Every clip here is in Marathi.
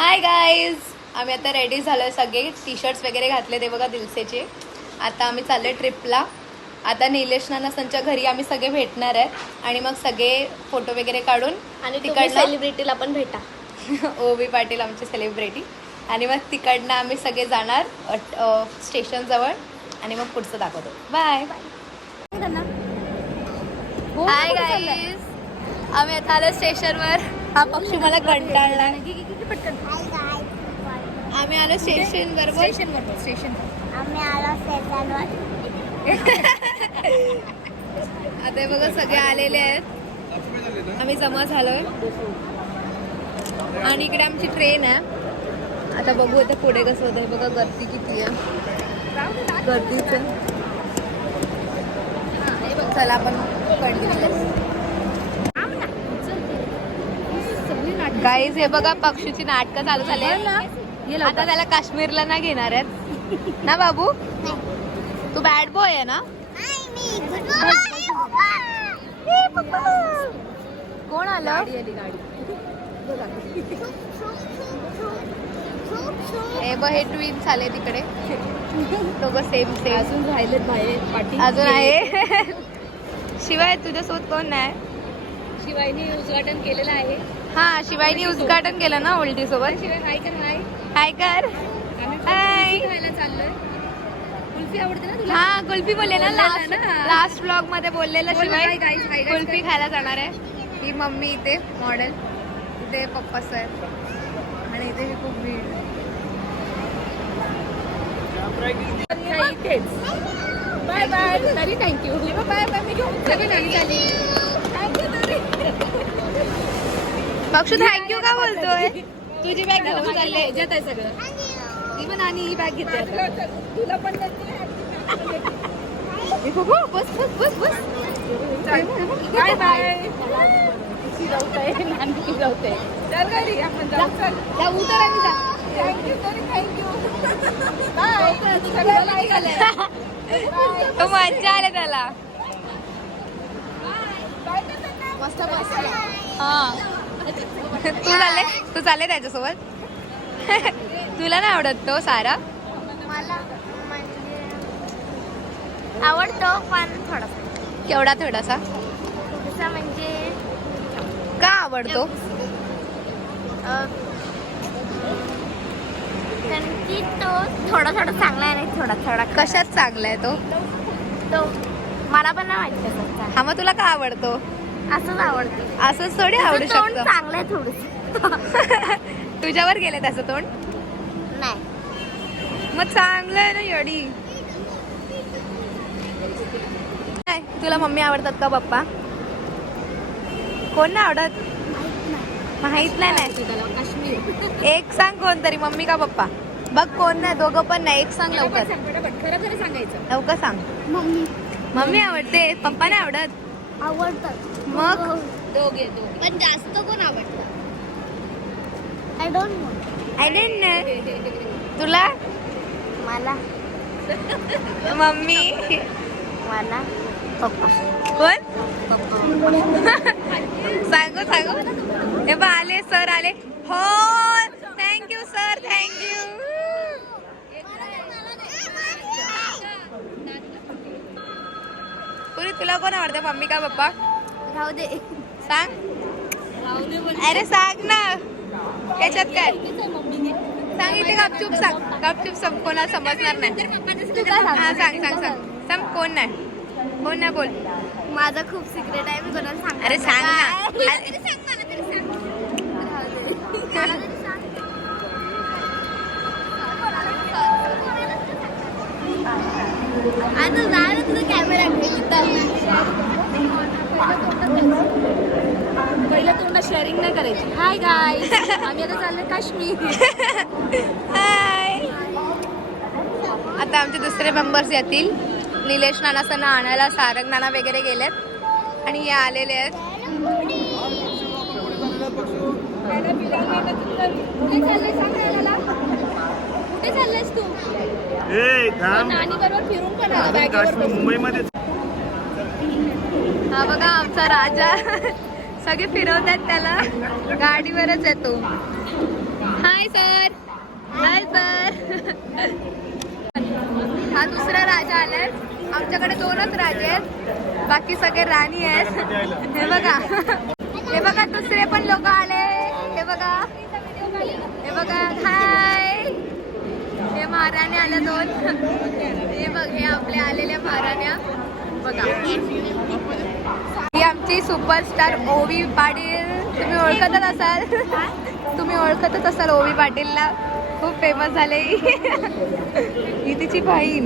हाय गाईज, आम्ही आता रेडी झालोय सगळे. टी शर्ट्स वगैरे घातले ते बघा दिलसेचे. आता आम्ही चाललोय ट्रिपला. आता निलेश नानासांच्या घरी आम्ही सगळे भेटणार आहेत आणि मग सगळे फोटो वगैरे काढून आणि तिकडनं सेलिब्रिटीला पण भेटा. ओवी पाटील आमची सेलिब्रिटी. आणि मग तिकडनं आम्ही सगळे जाणार स्टेशन जवळ आणि मग पुढचं दाखवतो. बाय. हाय गाईज, आम्ही आता आलो स्टेशनवर. हा पक्षी मला कंटाळला. आम्ही आलो स्टेशन बरोबर. स्टेशन आम्ही आलो स्टेशनवर. आता बघा सगळे आलेले आहेत. आम्ही जमा झालोय आणि इकडे आमची ट्रेन आहे. आता बघू आता पुढे कसं होतं. बघा गर्दी किती आहे. गर्दीच चला आपण गाईज हे बघा पक्षीची नाटकं चालू झाली. आता त्याला काश्मीरला ना घेणार आहेत ना बाबू. तू बॅड बॉय आहे ना. कोण आलं. हे बघ हे ट्विन्स आले तिकडे दोघं सेम सेम. अजून राहिलेत बाहेर पाठी. अजून आहे. शिवाय तुझ्यासोबत कोण नाही. शिवायने उद्घाटन केलेलं आहे. हा शिवायनी उद्घाटन केलं ना उलटी सोबत. शिवाय हाय कर. हाय हाय कर. हाय. खायला चाललोय. कुल्फी आवडते ना तुला. हा कुल्फी बोलले ना लास्ट ना. लास्ट ब्लॉग मध्ये बोललेलं. शिवाय hi guys, hi guys. Kulfi खायला जाणार आहे. ही मम्मी इथे मॉडेल, इथे पप्पा सर आणि इथे ही खूप भीड. Bye bye. तरी थँक्यू. Bye bye. मी घेऊन झाली. पक्षू थँक्यू का बोलतोय. तुझी बॅग घेऊन चालली. ह्याच्यात आहे सगळं. ती पण आणि ही बॅग घेते. तुला पण बस बस बस बस. Bye bye. फिरवते. चल घरी आपण जाऊ. चल उतर आणि जा. Thank you bye. तो मज्जा आले त्याला. मस्त मस्त. हा तू चालले त्याच्यासोबत. तुला नाही आवडत तो सारा. मला म्हणजे आवडतो पण थोडासा. केवढा थोडासा. म्हणजे का आवडतो. कारण की तो थोडा थोडा चांगला आहे. नाही थोडा थोडा कशात चांगला आहे तो. तो मला पण नाही माहिती कसं. हा मग तुला का आवडतो. असंच आवडतं. असंच थोडी आवडू तोंड शकतं. चांगलं आहे थोडंसं. तुझ्यावर गेले त्याचं तोंड. नाही मग चांगलं आहे ना येडी. काय तुला मम्मी आवडतात का पप्पा. कोण नाही आवडत. माहित नाही. काश्मीर. एक सांग कोणतरी, मम्मी का पप्पा. बघ कोण नाही, दोघं पण नाही. एक सांग लवकर. खरं खरं सांगायचं. लवकर सांग. मम्मी मम्मी आवडते, पप्पा नाही आवडत. आवडतात. मग दोघे पण जास्त कोण आवडतं. I don't know. I don't know. तुला मला मम्मी. मला पप्पा. कोण सांगू सांगू. हे बा आले सर आले. हो थँक्यू सर थँक्यू. पुरी तुला कोण आवडते, मम्मी का पप्पा. राहू दे. सांग. राहू दे. अरे सांग ना. याच्यात काय सांग. इथे गपचूप सांग. गपचूप सब कोणाला समजणार नाही. हा सांग सांग सांग. सांग कोण नाही. कोण नाही बोल. माझं खूप सिक्रेट आहे. मी कोणाला सांग. अरे सांग ना. तरी सांग मला. तरी सांग. आता जा ना तुझा कॅमेरा पहिलं तुम्हाला शेअरिंग नाही करायची. हाय गाईज, आम्ही आता चाललोय काश्मीर. हाय. आता आमचे दुसरे मेंबर्स येतील. निलेश नानासना आणायला सारंग नाना वगैरे गेलेत आणि हे आलेले आहेत. कुठे चाललंय सांग. कुठे चाललायस तू. नानी बरोबर फिरून पण आला बॅगेवर. मुंबईमध्ये. हा बघा आमचा राजा. सगळे फिरवतात त्याला. गाडीवरच येतो. हाय आमच्याकडे 2च राजे आहेत, बाकी सगळे राणी आहेत. हे बघा, हे बघा दुसरे पण लोक आले. हे बघा, हे बघा, हाय. हे महाराणी आल्या 2. हे बघ, हे आपल्या आलेल्या महाराण्या बघा. ही आमची सुपरस्टार ओवी पाटील. तुम्ही ओळखतच असाल, तुम्ही ओळखतच असाल ओवी पाटीलला. खूप फेमस झाले. ही तिची बहीण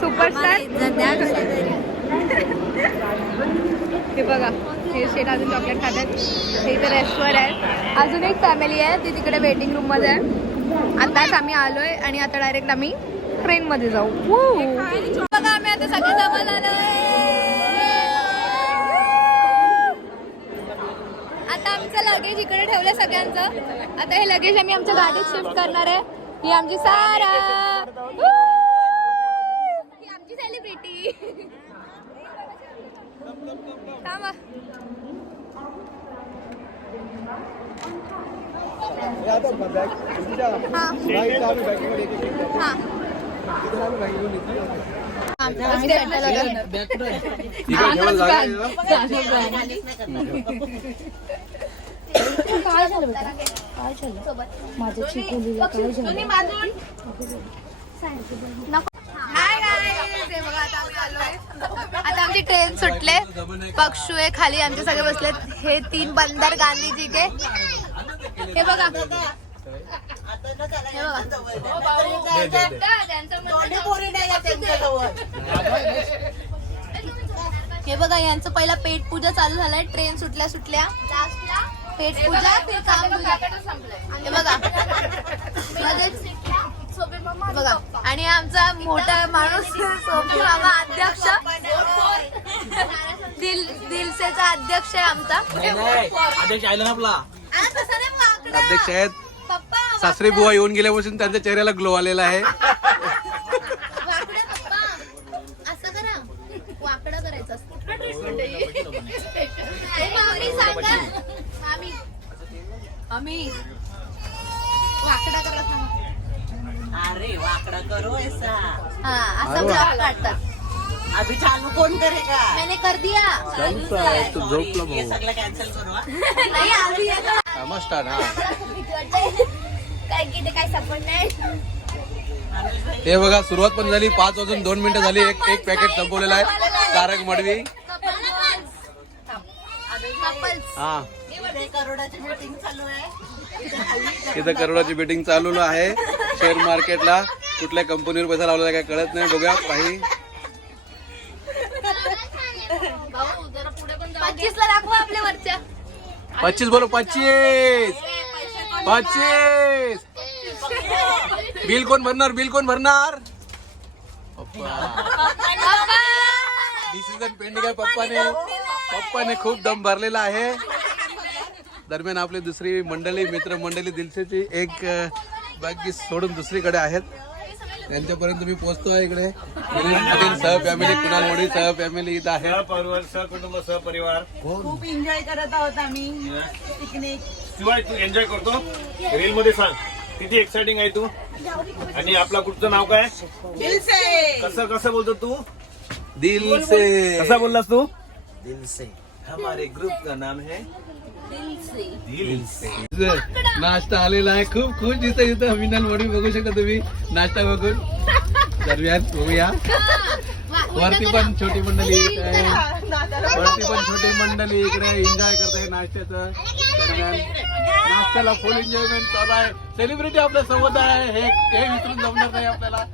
सुपरस्टार. हे बघा, हे शेट अजून चॉकलेट खातात. हे इथे रेस्टॉरंट आहे. अजून एक फॅमिली आहे, ती तिकडे वेटिंग रूम मध्ये आहे. आताच आम्ही आलोय आणि आता डायरेक्ट आम्ही ट्रेन मध्ये जाऊ. बघा, आम्ही आता सगळे जमा झालोय. आता आमचं लगेज इकडे ठेवलंय सगळ्यांचं. आता हे लगेज आम्ही आमच्या गाडीत शिफ्ट करणार आहे. ही आमची सारा, ही आमची सेलिब्रिटी. थांबा. आता आमची ट्रेन सुटले. पक्षू आहे खाली, आमचे सगळे बसलेत. हे 3 बंदर गांधीजी के. हे बघा, हे बघा, यांचं पहिला पेट पूजा चालू झालाय. ट्रेन सुटल्या सुटल्या पेट पूजा, हे बघा बघा. आणि आमचा मोठा माणूस सोपी मामा अध्यक्ष, दिलसेचा अध्यक्ष आहे आमचा. अध्यक्ष आहे ना आपला, अध्यक्ष आहेत. सासरे बुवा येऊन गेल्यापासून त्यांच्या चेहऱ्याला ग्लो आलेला आहे. असं करा, वाकडं करायचं असतं. आम्ही वाकडा करायचा. अरे वाकड़ा करो ऐसा. हाँ, असं ब्लॉग काढतात. अभी चालू कौन करेगा? मैंने कर दिया. तू झोपला ये भाऊ. सगळं कॅन्सल करू हा? नाही, आम्ही येतो. कामा स्टार्ट. हा, काय की ते काय सपोर्ट नाही. हे बघा, सुरुवात पण झाली. 5 वाजून 2 मिनिटं झाली. एक पॅकेट संपवलेला आहे. सारंग मडवी. हा, इथे करोडाची मीटिंग चालू आहे. इथं करोडाची मीटिंग चालू आहे. शेअर मार्केटला कुठल्या कंपनीवर पैसा लावलेला काय कळत नाही. बघूया काही. 25 ला दाखवा आपल्या वरच्या. 25 बोलो. 25. बिल कोण भरणार? बिल कोण भरणार? डिसिजन पेंडिंग आहे. पप्पाने खूप दम भरलेला आहे. दरम्यान आपली दुसरी मंडळी, मित्र मंडळी दिलसेची एक बाकी सोडून दुसरीकडे आहेत. त्यांच्यापर्यंत मी पोहोचतो आहे. इकडे सह फॅमिली, कुणाल मोडी सह फॅमिली इथं आहे. सहकुटुंब सहपरिवार खूप एन्जॉय करत आहोत आम्ही. पिकनिक शिवाय तू एन्जॉय करतो. रील मध्ये सांग किती एक्साइटिंग आहे तू. आणि आपला कुठचं नाव काय? दिल से. कसं बोलतो तू? दिल से. कसा बोललास तू? दिल से. हमारे ग्रुप का नाम है दिल से. नाश्ता आलेला आहे. खूप खुश इथं मिनाल मोडी बघू शकता तुम्ही नाश्ता बघून. दरम्यान बघूया वरती पण छोटी मंडळी इकडे एन्जॉय करताय नाश्त्याचं. दरम्यान नाश्त्याला फुल एन्जॉयमेंट चालू आहे. सेलिब्रिटी आपल्या सोबत आहे, हे विसरून जमणार नाही आपल्याला.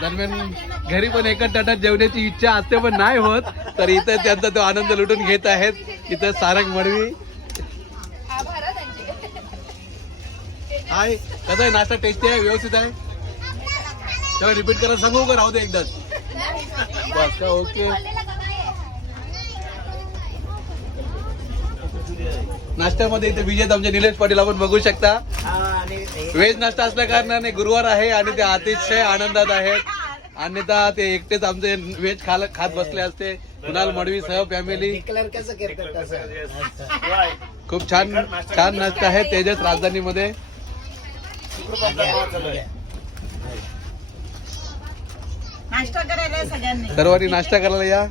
दरम्यान घरी पण एकच ताटात जेवण्याची इच्छा असते पण नाही होत, तर इथं त्यांचा तो आनंद लुटून घेत आहेत. इथं सारंग मडवी. हाय, कसं आहे नाश्ता? टेस्टी आहे, व्यवस्थित आहे. तेव्हा रिपीट करायला सांगू का? राहू दे एकदाच बस का? ओके. नाश्त्यामध्ये इथे विजय आमचे निलेश पाटील आपण बघू शकता. व्हेज नाश्ता असल्या कारणाने गुरुवार आहे आणि ते अतिशय आनंदात आहेत. अन्यथा ते एकटेच आमचे व्हेज खात बसले असते. कुणाल मडवी सह फॅमिली. खूप छान नाश्ता आहे तेजस नाश्ता करायला सगळ्यांनी. सर्वांनी नाश्ता करायला या.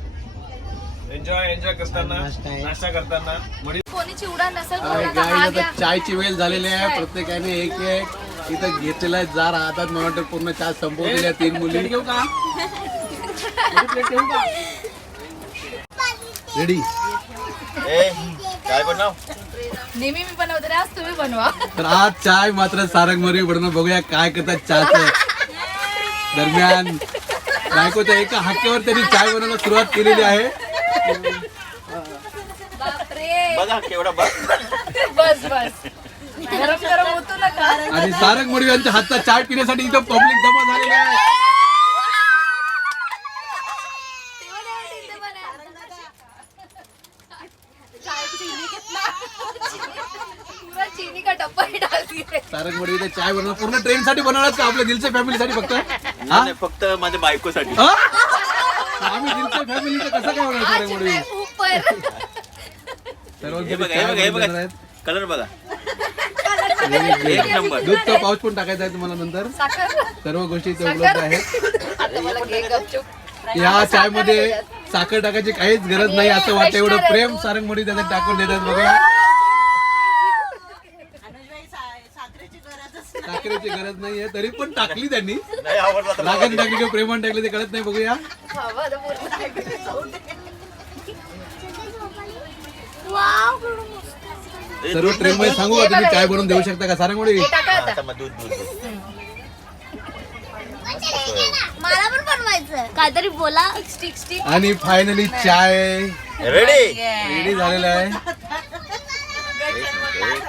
एन्जॉय करताना नाश्ता करताना मडी कोणी चिवडा नसेल हाय कोणाचा गाईज, हा आता घ्या. चायची वेळ झालेली आहे. प्रत्येकाने एक एक इथं घेतलेला आहे जार हातात. मला वाटतं पूर्ण चहा संपवलेल्या 3 मुली. घेऊ का रेडी? काय बनव नेहमी मी बनवते रे, आज तुम्ही बनवा. तर आज चाय मात्र सारंगमरी बनवून बघूया काय करतात चहाचं. दरम्यान बायकोच्या एका हाकेवर त्यांनी चाय बनवायला सुरुवात केलेली आहे. बापरे, बघा केवढा बस बस बस गरम गरम होतो ना का. आणि सारंगमरी यांच्या हातचा चाय पिण्यासाठी इथं पब्लिक जमा झालेली आहे. पुरा चीनी का डब्बा ही डाल दिए. सारंगमरी इथे चाय बनवून पूर्ण ट्रेन साठी बनवणार का आपल्या दिलच्या फॅमिलीसाठी फक्त? हा? फक्त माझ्या बायकोसाठी. हा? आम्ही दिलच्या फॅमिलीचं कसं काय होणार सारंगमरी? ऊपर हे बघा हे बघा हे बघा कलर बघा एक नंबर. दूधचा पाऊच पण टाकायचा आहे तुम्हाला नंतर. साखर सर्व गोष्टी इथे उपलब्ध आहेत. आता मला घे गपचूप. या चाय मध्ये साखर टाकायची काहीच गरज नाही असं वाटतं. एवढं प्रेम सारंगमरी त्याच्यात टाकून देतात बघा. अनुजबाई साखरेची गरजच साखरेची गरज नाहीये तरी पण टाकली त्यांनी. नाही आवडला तर रागाने टाकली किंवा प्रेमाने टाकली ते कळत नाही. बघूया. खावा आता पूर्ण. सर्व ट्रेन मध्ये सांगू का तुम्ही चाय बनवून देऊ शकता का सारंगमरी? हे टाका आता. आता मग दूध दूध मला पण बनवायचं काहीतरी बोला. स्टिक स्टिक आणि फायनली चाय रेडी. रेडी झालेला आहे.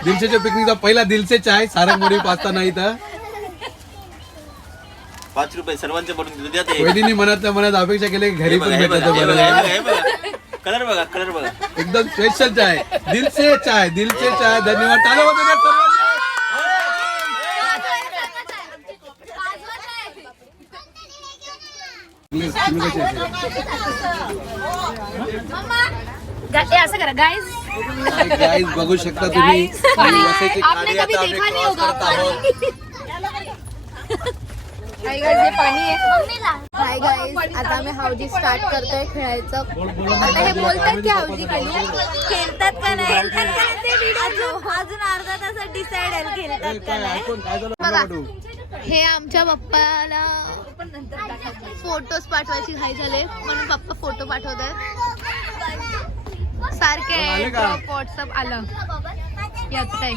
दिलसेच्या पिकनिकचा पहिला दिलसे चाय सारंगमरी पाचता इथं. 5 रुपये सर्वांचे बनवून देऊ द्या ते. वहिनींनी मनातल्या मनात अपेक्षा केली की घरी पण हे बघा, भेटत हे बघा, हे बघा. बघा, हे बघा. कलर बघा कलर बघा. एकदम स्पेशल चाय. दिलसे चाय, दिलसे चाय. धन्यवाद. टाळ्या वाजवून द्या सर्वांनी. तुम्ही कसे आहे? असं करा गाईज. गाईज बघू शकता तुम्ही. बसायची आपने गाडी कभी आता आम्ही देखा नहीं क्रॉस होगा करत आहोत. हाय गाईज, हे पाणी आहे. मम्मीला हाय गाईज, आता आम्ही हाऊजी स्टार्ट करतोय खेळायचं. आता हे बोलतात की हाऊजी खाली खेळतात का नाही अजून अर्धा तासात डिसाइड खेळतात का नाही. iPhone काय झालं? बघा. पाठवू. हे आमच्या पप्पाला फोटोज पाठवायची घाई झाले म्हणून पप्पा फोटो पाठवत आहेत सारखे. आले का? व्हॉट्सअप आलं येतंय.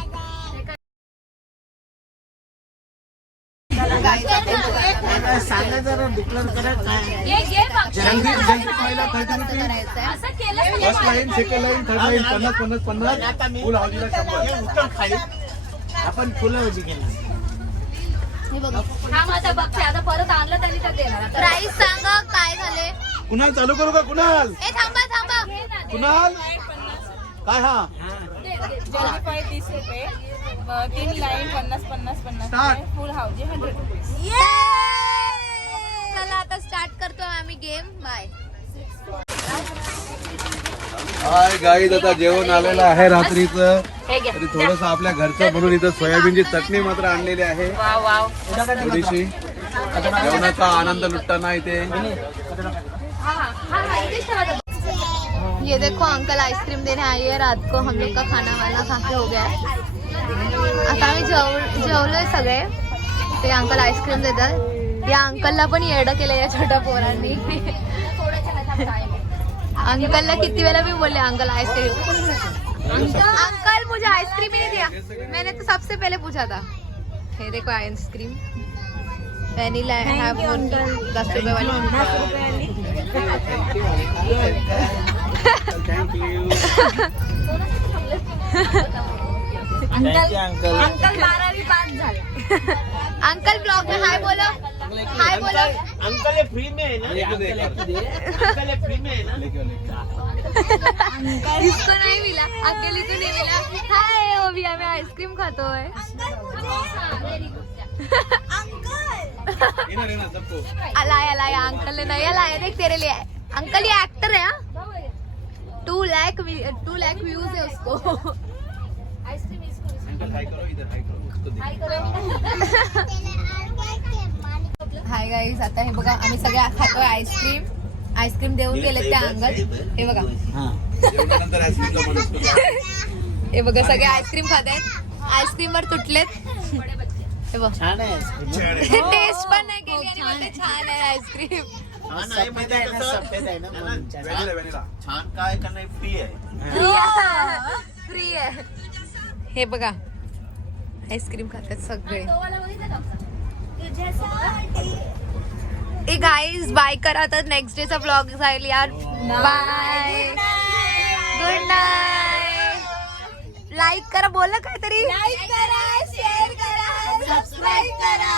जल्दी जल्दी पहिला 30 रुपये. First line, second line, third line 50-50-50. Full हाऊजीला 100. आपण फुलं उभी केली. हा माझा बघते आता परत आणलं त्यांनी तर देणार. प्राईस सांगा काय झाले. कुणाल चालू करू का कुणाल? ए थांबा थांबा. कुणाल काय? हा जल्दी 30 रुपये 3 लाईन 50-50-50 Start. फुल हाऊजी 100 रुपये. चला आता स्टार्ट करतोय आम्ही गेम. बाय. हाय गाईज, आता जेवण आलेलं आहे रात्रीचं. तरी थोडस आपल्या घरचं म्हणून इथं सोयाबीनची चटणी मात्र आणलेली आहे थोडीशी. जेवणाचा आनंद लुटताना इथे. ये देखो अंकल आइसक्रीम देने आई है. रात को हम लोग का खाना वाना खा के हो गया है. आता आम्ही जेवलोय सगळे. ते अंकल आईस्क्रीम देतात. या अंकलला पण येडं केलं या छोट्या पोरांनी. अंकलला किती वेळा मी बोलले अंकल आइसक्रीम. अंकल मुझे आइसक्रीम ही नहीं दिया. मैंने तो सबसे पहले पूछा था. ये देखो आइसक्रीम वेनिला है 10 रुपए वाली. अंकल 12वी पास झाले. अंकल ब्लॉग में हाय बोलो. हाय बोलो. अंकल ये फ्री में है ना? अंकल ये फ्री में है ना? इसको नहीं मिला, अकेली को नहीं मिला. हाय अभी हमें आइसक्रीम खातो है. अलाय अलाय अंकल ने नहीं अलाया. देख तेरे लिए अंकल ये एक्टर है. 2 लाख व्यूज है उसको. हाय गाईज, आता हे बघा आम्ही सगळे खातोय आईस्क्रीम देऊन गेले त्या अंगण. हे बघा जेवणानंतर आईस्क्रीमचा मन असतो. हे बघा सगळे आईस्क्रीम खात आहेत. आईस्क्रीम वर तुटलेत. हे बघ छान आहे टेस्ट पण नाही केली आणि म्हणते छान आहे आईस्क्रीम. सफेद आहे ना सफेद आहे ना म्हणून छान. व्हॅनिला. छान काय का नाही फ्री आहे. फ्री आहे. हे बघा आईस्क्रीम खातात सगळे. ए गाईज बाय करा, तर नेक्स्ट डेचा ब्लॉग जाईल यार. Bye, good night. लाईक करा, बोला काहीतरी. लाईक करा, शेअर करा, सबस्क्राईब करा.